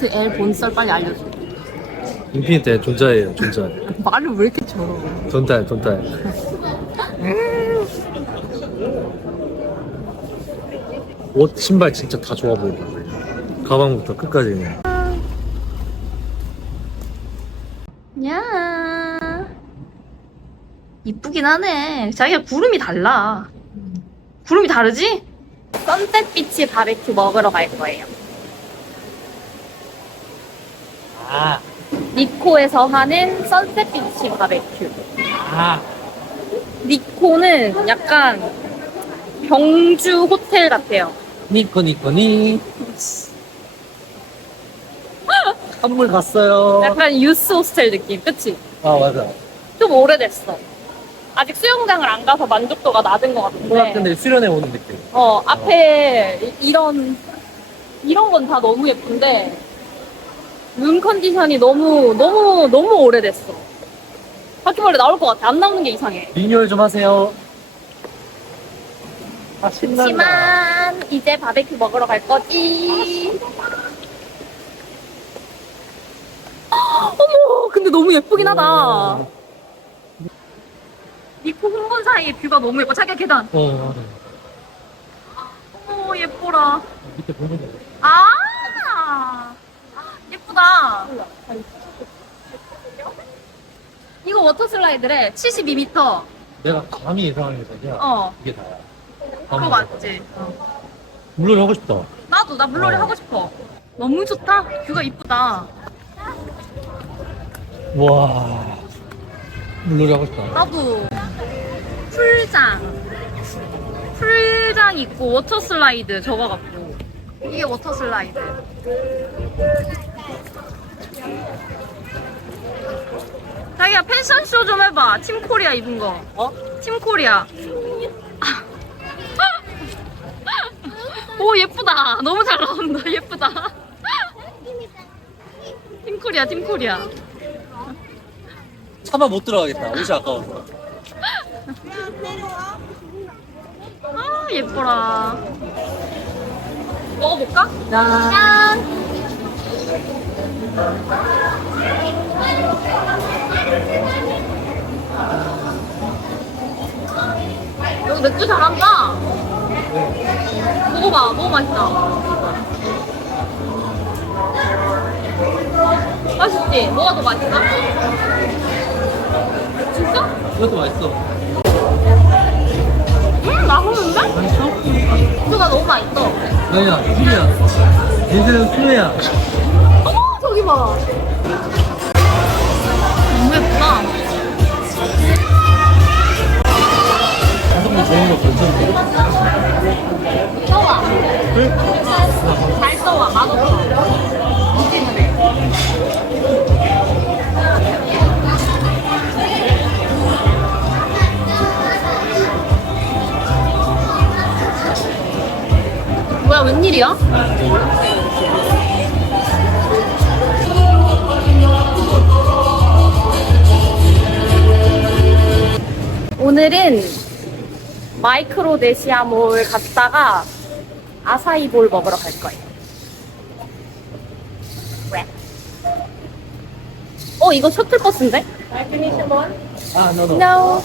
인피니트 L 본썰 빨리 알려줘. 인피니트 존자예요, 존자. 말을 왜 이렇게 절어? 돈탈, 돈탈. 옷, 신발 진짜 다 좋아 보인다. 가방부터 끝까지 그냥. 야 이쁘긴 하네. 자기가 구름이 달라. 구름이 다르지? 선셋 비치 바베큐 먹으러 갈 거예요. 아, 니코에서 하는 선셋 비치 바베큐. 아. 니코는 약간 경주 호텔 같아요. 니꺼, 니꺼, 니. 선물 갔어요. 약간 유스 호스텔 느낌, 그치? 아, 맞아. 좀 오래됐어. 아직 수영장을 안 가서 만족도가 낮은 것 같은데. 초등학생들이 수련회 오는 느낌. 어, 앞에 이- 이런, 이런 건 다 너무 예쁜데, 룸 컨디션이 너무, 너무, 너무 오래됐어. 바퀴벌레 나올 것 같아. 안 나오는 게 이상해. 리뉴얼 좀 하세요. 아, 신난다. 하지만, 이제 바베큐 먹으러 갈 거지. 어머, 근데 너무 예쁘긴 하다. 니코 홍건 사이에 뷰가 너무 예뻐. 자기가 계단. 어, 맞아. 어머, 예뻐라. 밑에 보면 돼. 아, 예쁘다. 이거 워터 슬라이드래. 72m. 내가 감히 예상하는 게 아니야. 어, 이게 다야. 그거 맞지? 물놀이 하고 싶다. 나도 나 물놀이 어. 하고 싶어. 너무 좋다. 뷰가 이쁘다. 와. 물놀이 하고 싶다. 나도 풀장. 풀장 있고 워터 슬라이드 저거 같고. 이게 워터 슬라이드. 자기야 패션쇼 좀 해봐. 팀 코리아 입은 거. 어? 팀 코리아. 오 예쁘다. 너무 잘 나온다. 예쁘다. 팀 코리아, 팀 코리아. 차마 못 들어가겠다. 옷이 아까워서. 아 예뻐라. 먹어볼까? 짠. 여기 맥주 잘한다. 먹어봐, 너무 맛있다. 맛있지? 뭐가 더 맛있어? 진짜? 이것도 맛있어. 음, 맛있는데? 맛있어? 맥주가 너무 맛있어. 아니야, 술이야. 얘들은 술이야. 어머 저기 봐 너무 예쁘다 좋은 거 괜찮은데? 써와 응? 잘 써와 맛없어 뭐야 웬일이야? 오늘은 마이크로네시아 몰 갔다가 아사이볼 먹으러 갈 거예요. 왜? 어, 이거 셔틀버스인데? 아, 너너. No.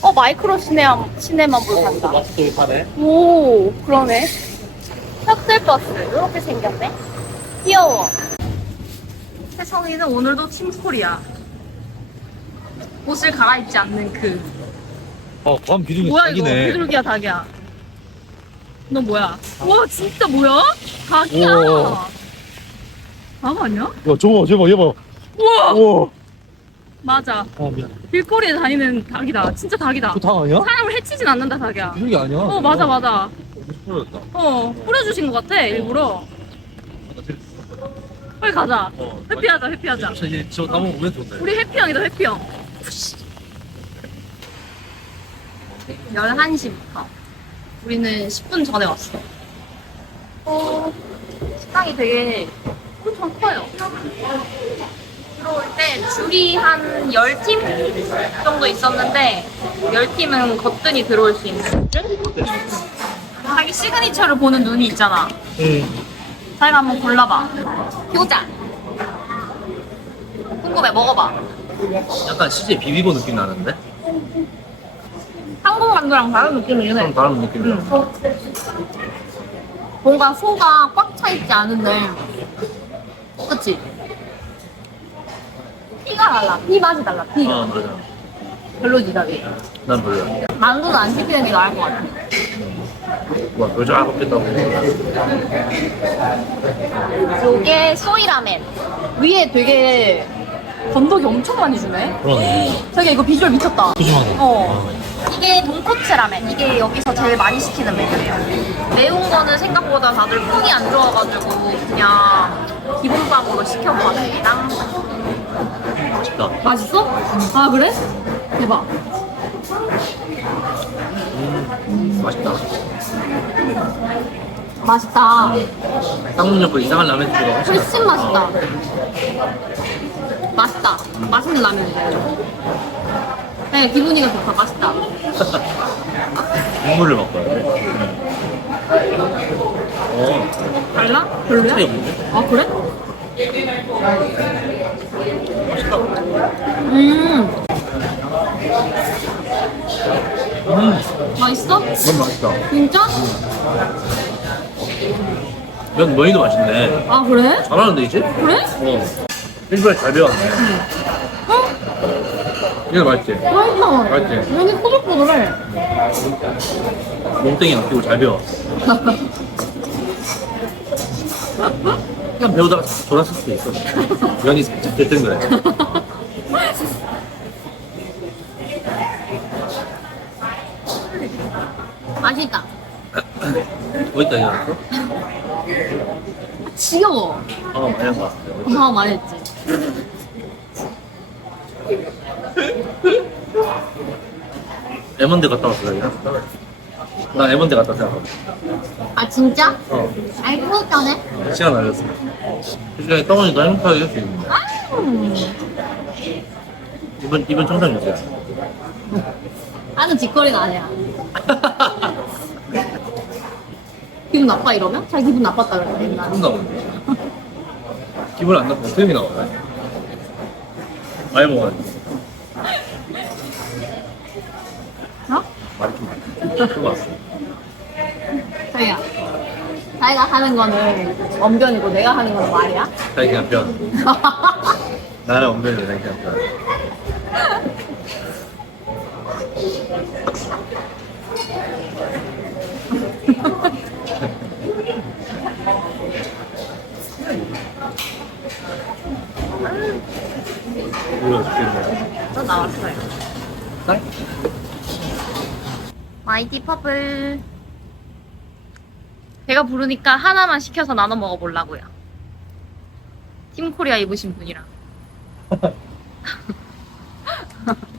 어, 마이크로 시네마, 시네마 몰 간다. 맛있게 파네. 오, 그러네. 셔틀버스. 이렇게 생겼네. 귀여워. 세성이는 오늘도 팀코리아. 옷을 갈아입지 않는 그. 어, 관 비중이 뭐야, 이거. 딱이네. 비둘기야, 닭이야. 너 뭐야? 와, 진짜 뭐야? 닭이야. 우와. 닭 아니야? 야, 저거, 저거, 얘 봐. 우와! 우와. 맞아. 아, 미안. 길거리에 다니는 닭이다. 진짜 닭이다. 저닭 아니야? 사람을 해치진 않는다, 닭이야. 비둘기 아니야? 어, 맞아, 맞아. 풀어졌다. 어, 뿌려주신 것 같아, 일부러. 빨리 가자. 어, 회피하자, 회피하자. 저 이제 저다 먹으면 좋네. 우리 해피형이다, 해피형. 11시부터. 우리는 10분 전에 왔어. 어, 식당이 되게 엄청 커요. 들어올 때 줄이 한 10팀 정도 있었는데, 10팀은 거뜬히 들어올 수 있는. 자기 시그니처를 보는 눈이 있잖아. 응. 자기가 한번 골라봐. 효자. 궁금해, 먹어봐. 약간 CJ 비비고 느낌 나는데? 한국 만두랑 다른 느낌이긴 해. 좀 다른 느낌이야. 응. 뭔가 소가 꽉 차 있지 않은데, 그치? 피가 달라. 피 맛이 달라. 피. 어, 맞아. 별로지, 자기. 난 별로야. 만두는 안 씹히는 게 나을 것 같아. 와, 별줄 알았겠다고. 요게 소이라멘. 위에 되게 건더기 엄청 많이 주네. 그러네. 자기 이거 비주얼 미쳤다. 푸짐하네. 어. 이게 돈코츠 라멘. 이게 여기서 제일 많이 시키는 메뉴예요. 매운 거는 생각보다 다들 funk이 안 좋아가지고 그냥 기본빵으로 시켜봤습니다. 맛있다. 맛있어? 아 그래? 대박. 음, 맛있다. 맛있다. 쌍문 옆에 이상한 라면 훨씬 훨씬 맛있다. 맛있다. 맛있는 라면이다. 네, 기분이가 좋다. 맛있다. 국물을 먹어야 돼. 어, 달라? 별로야? 차이 없는데? 아 그래? 맛있다. 음 음, 맛있어? 너무 맛있다. 진짜? 면 너희도 맛있네. 아 그래? 잘하는데, 이제? 그래? 어. 일부러 잘 배웠네. 어? 이거 맛있지? 맛있다. 맛있지? 면이 꼬들꼬들해. 몸땡이 안 끼고 잘 배웠어. 그냥 배우다가 돌았을 수도 있어. 면이 살짝 들뜬 거야. 맛있다. 어디다 이거? 지겨워. 어, 많이 한거 같아. 아 많이 했지. 에먼드 갔다 왔어, 여기. 나 에먼드 갔다 왔어. 아 진짜? 어, 알고 전에? 시간 알렸어. 그 시간에 떠원이도 행복하게 할 수 있는데. 음. 이번, 이번 청장 유지야. 하는 짓거리가 아니야. 기분 나빠 이러면? 잘 기분 나빴다 그래. 옛날에. 기분 나쁜데? 기분 안 나쁘고 소용이 나와. 많이 먹어야지. 어? 말이 좀 많아. 그거 왔어. 자기야. 자기가 하는 거는 언변이고 내가 하는 거는 말이야? 자기 그냥 편. 나는 엉덩이 자기 그냥 편. 죽겠네. 저 나왔어요. 쌀? 마이티 퍼플. 배가 부르니까 하나만 시켜서 나눠 먹어보려고요. 팀 코리아 입으신 분이랑.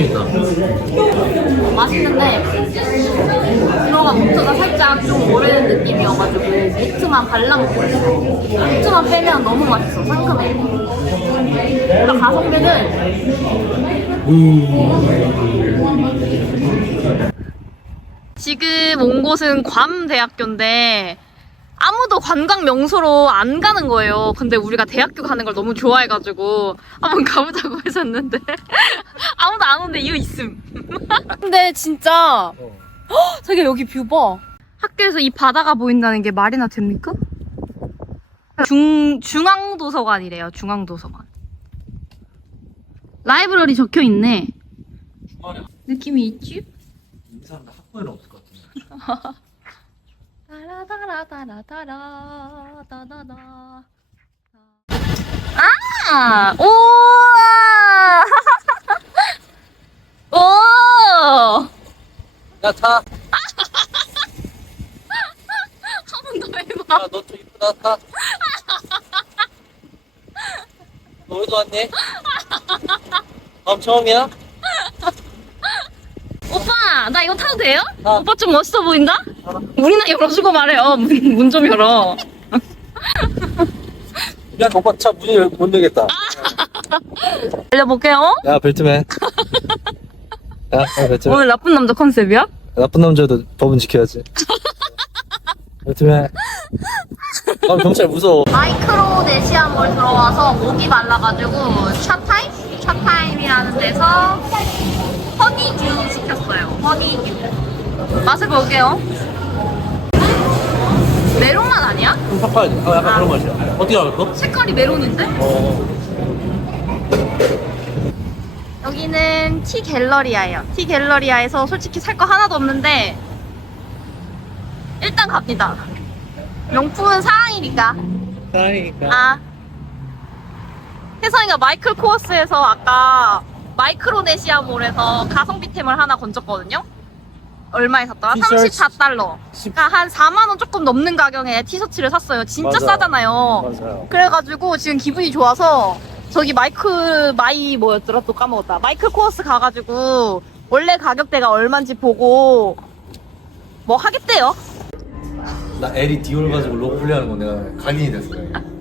있다. 맛있는데 들어간 모트가 살짝 좀 오래된 느낌이어가지고 모트만 발라먹고 있어 모트만 빼면 너무 맛있어 상큼해 그러니까 가성비는 지금 온 곳은 괌대학교인데 아무도 관광 명소로 안 가는 거예요. 근데 우리가 대학교 가는 걸 너무 좋아해가지고 한번 가보자고 하셨는데 아무도 안 오는데 이유 있음. 근데 진짜 자기 여기 뷰 봐. 학교에서 이 바다가 보인다는 게 말이나 됩니까? 중 중앙도서관이래요. 중앙도서관. 라이브러리 적혀 있네. 느낌이 있지? 인사하는 학부에는 같은데. 따다다. 아! 우와! 오! 야, 타. 한 번 더 해봐. 야, 너좀 이쁘다, 타. 너 어디서 왔니? 다음 처음이야? 오빠, 나 이거 타도 돼요? 아. 오빠 좀 멋있어 보인다? 알아. 문이나 열어주고 말해요. 문 좀 열어. 야, 오빠 차 문이 열- 못 열겠다. 열려볼게요. 야, 벨트맨. 야, 야, 벨트맨. 오늘 나쁜 남자 컨셉이야? 나쁜 남자도 법은 지켜야지. 벨트맨. 아, 경찰 무서워. 마이크로네시아몰 들어와서 목이 말라가지고 샷타임? 샷타임이라는 데서 허니듀 허니듀. 맛을 볼게요. 메론 맛 아니야? 좀 삭발하지. 아, 약간 그런 맛이야. 어떻게 알았어? 색깔이 메론인데? 어. 여기는 티 갤러리아예요. 티 갤러리아에서 솔직히 살 거 하나도 없는데 일단 갑니다. 명품은 사랑이니까. 사랑이니까. 아. 혜성이가 마이클 코어스에서 아까 마이크로네시아몰에서 가성비템을 하나 건졌거든요. 얼마에 샀더라? 티셔츠. 34달러. 그러니까 한 4만 원 조금 넘는 가격에 티셔츠를 샀어요. 진짜 맞아요. 싸잖아요. 맞아요. 그래가지고 지금 기분이 좋아서 저기 마이크 마이 뭐였더라 또 까먹었다. 마이클 코어스 가가지고 원래 가격대가 얼마인지 보고 뭐 하겠대요. 나 에리 디올 가지고 로고 분리하는 거 내가 각인이 됐어.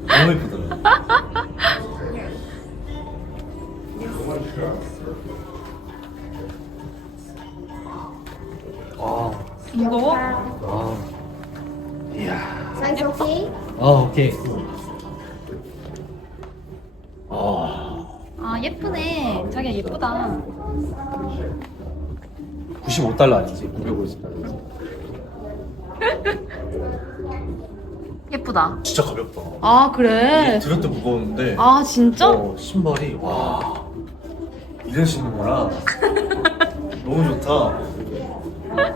너무 예쁘더라. 아, 무거워? 아, 이야. Size okay? 아, 오케이. 아, 아 예쁘네. 자기야 예쁘다. 95달러 아니지? 950달러. 예쁘다. 진짜 가볍다. 아 그래? 들었도 무거웠는데. 아 진짜? 어, 신발이 와 이런 신는구나 너무 좋다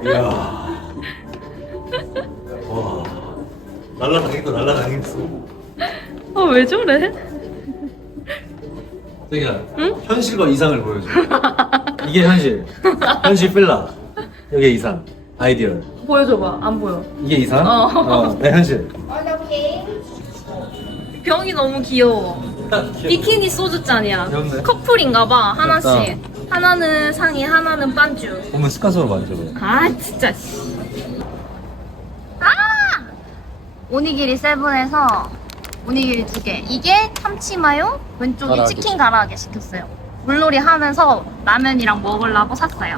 이야 와 날라가겠다 날라가겠어 아 왜 저래? 자기야 응? 현실과 이상을 보여줘 이게 현실 현실 필라 이게 이상 아이디얼 보여줘봐. 안 보여. 이게 이상 어. 어, 내 현실? 병이 너무 귀여워. 비키니 소주 잔이야. 귀엽네. 커플인가봐 하나씩. 하나는 상의, 하나는 반주. 보면 스카스로 만져봐 아 진짜 씨. 아! 오니기리 세븐에서 오니기리 두 개. 이게 참치 마요, 왼쪽이 가라아게. 치킨 가라아게 시켰어요. 물놀이 하면서 라면이랑 먹으려고 샀어요.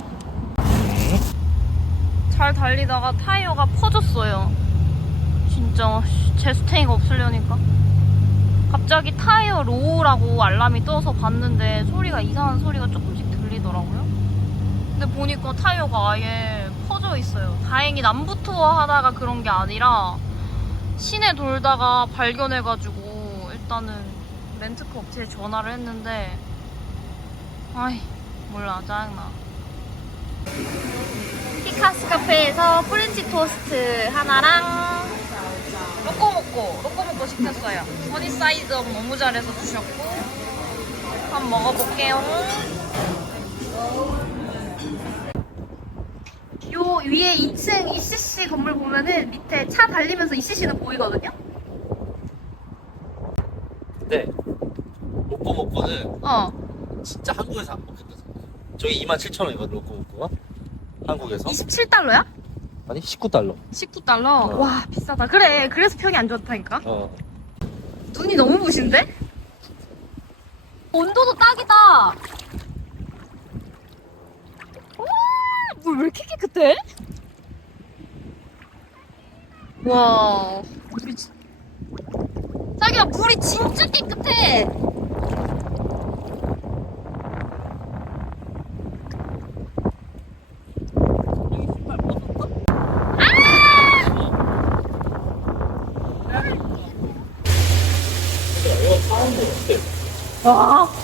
잘 달리다가 타이어가 퍼졌어요. 진짜 제스탱이가 없으려니까. 갑자기 타이어 로우라고 알람이 떠서 봤는데 소리가 이상한 소리가 조금씩 들리더라고요. 근데 보니까 타이어가 아예 퍼져 있어요. 다행히 남부 투어 하다가 그런 게 아니라 시내 돌다가 발견해가지고 일단은 렌트카 업체에 전화를 했는데 아이 몰라 짜증나. 피카스 카페에서 프렌치 토스트 하나랑 로꼬모꼬 로꼬모꼬 시켰어요. 허니 사이즈업 너무 잘해서 주셨고 한번 먹어볼게요. 요 위에 2층 ECC 건물 보면은 밑에 차 달리면서 ECC는 보이거든요? 근데 로꼬 먹고는 어. 진짜 한국에서 안 먹겠다 저기 27,000원이거든 로꼬 먹고가 한국에서 27달러야? 아니 19달러 19달러? 어. 와, 비싸다. 그래, 그래서 평이 안 좋다니까. 어 눈이 너무 부신데? 온도도 딱이다. 우와, 물 왜 이렇게 깨끗해? 와, 물이 진... 자기야, 물이 진짜 깨끗해. 와.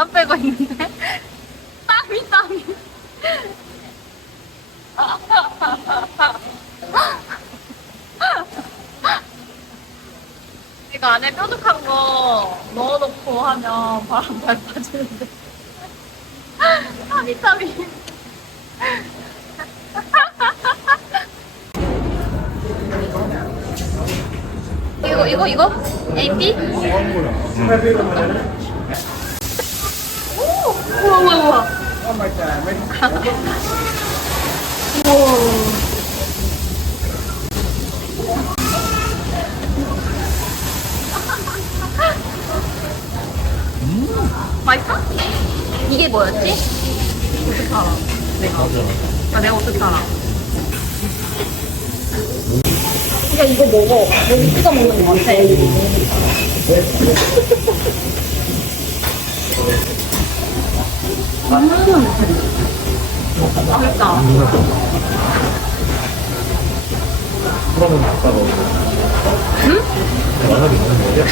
바람 빼고 있는데 땀이 땀이. 이거 안에 뾰족한 거 넣어놓고 하면 바람 잘 빠지는데. 땀이 땀이. 이거 이거 이거 AP? 오 우와 우와 우와. 우와. 맛있어? 이게 뭐였지? 어떻게 알아? 내가. 아, 내가 어떻게 알아? 그러니까 이거 먹어. 여기 찍어 먹는 거 같아. 음. 맛있다. 그러면 아까 너. 응? 와사비 먹는 거야?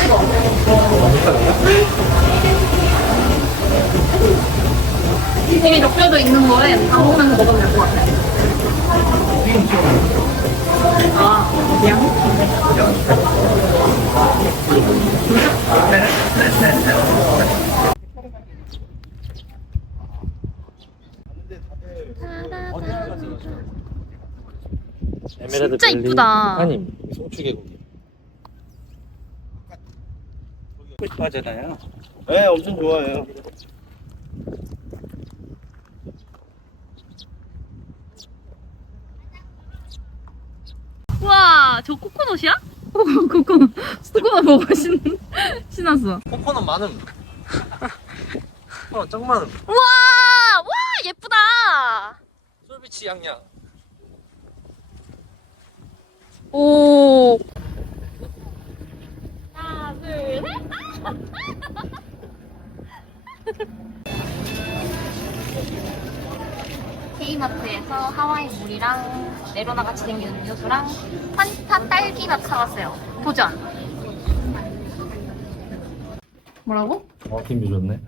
되게 적혀져 있는 거에 담으면서 먹으면 될 것 같아. 아, 미안. 에메랄드 진짜 밸리 이쁘다. 한임 소추 계곡이. 하잖아요. 네, 엄청 좋아해요. 우와, 저 코코넛이야? 어, 코코넛. 코코넛 먹어 신, 신났어. 코코넛 많음. 코코넛 짱 많음. 우와! 와, 예쁘다! 솔비치 양양. 오. 하나, 둘, 셋. K마트에서 하와이 물이랑 메로나 같이 생긴 음료수랑 환타 딸기맛 사왔어요. 도전. 뭐라고? 어, 김비 좋네.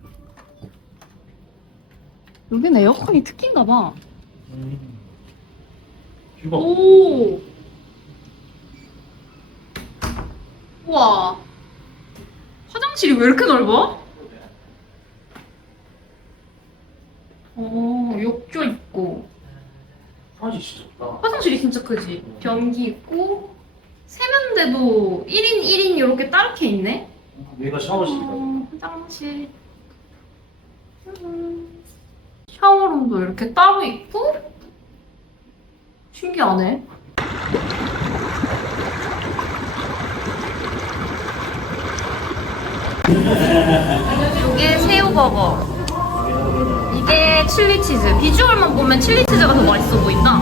여긴 에어컨이 특기인가 봐. 이거. 오. 우 와. 화장실이 왜 이렇게 넓어? 어, 욕조 있고. 아니 진짜 좋다. 화장실이 진짜 크지? 변기 있고. 세면대도 1인 1인 이렇게 따르게 있네? 얘가 샤워실이다. 어, 화장실. 음. 샤워룸도 이렇게 따로 있고. 신기하네. 이게 새우버거. 이게 칠리치즈. 비주얼만 보면 칠리치즈가 더 맛있어 보인다.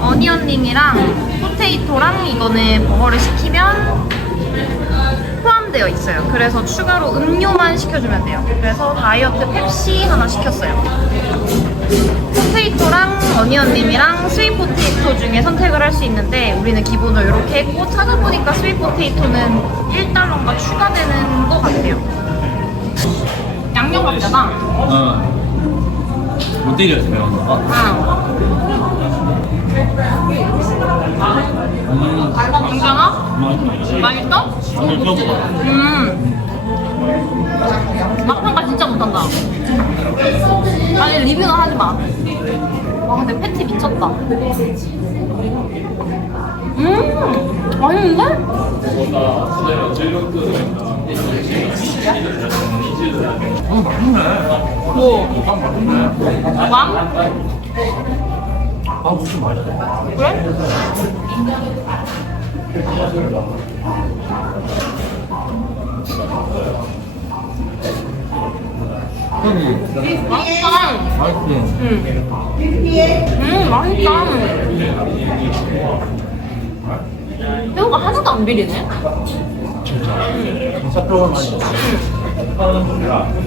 어니언링이랑 포테이토랑 이거는 버거를 시키면 포함되어 있어요. 그래서 추가로 음료만 시켜주면 돼요. 그래서 다이어트 펩시 하나 시켰어요. 포테이토랑 어니언님이랑 스윗 포테이토 중에 선택을 할 수 있는데 우리는 기본으로 이렇게 했고 찾아보니까 스윗 포테이토는 1달러가 추가되는 것 같아요. 양념 감자다. 어. 못 때려 제가. 아. 응. 괜찮아? 맛있어? 음. 막판가 진짜 못한다. 아니 리뷰는 하지 마. 와 근데 패티 미쳤다. 음 맛있는데? 뭐? 왕? 아 무슨 맛이야? 그래? 음. 음 비리네.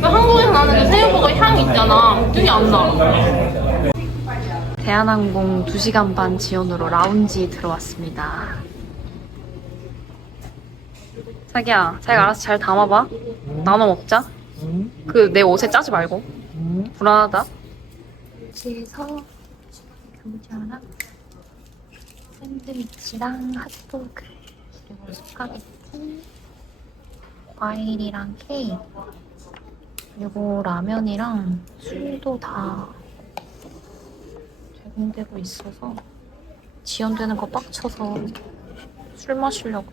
그 한국에서 나는 그 새우버거 향 있잖아. 그게 안 나. 대한항공 2시간 반 지연으로 라운지 들어왔습니다. 자기야, 자기가 알아서 잘 담아봐. 나눠 먹자. 그 내 옷에 짜지 말고. 불안하다. 그래서 감자랑 샌드위치랑 핫도그 그리고 스파게티 과일이랑 케이크 그리고 라면이랑 술도 다 제공되고 있어서 지연되는 거 빡쳐서 술 마시려고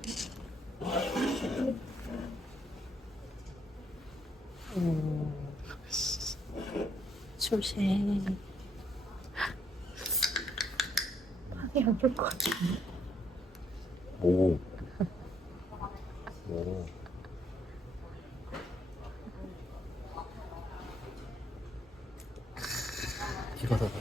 조심 많이 안볼것 같아 오. 오. 이거다.